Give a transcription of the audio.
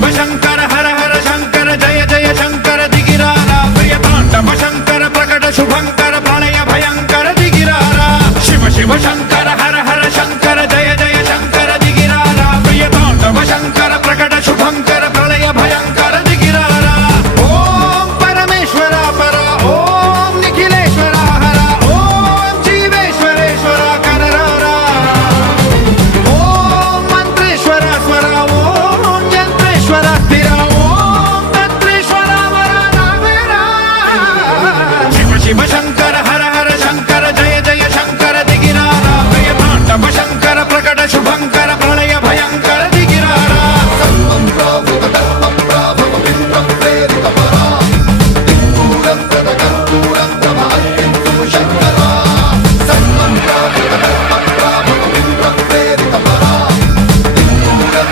Sivasankara హర హర Shankara జయ జయ Shankara దిగిరారా ప్రియ తాండవ Shankara ప్రకట శుభంకర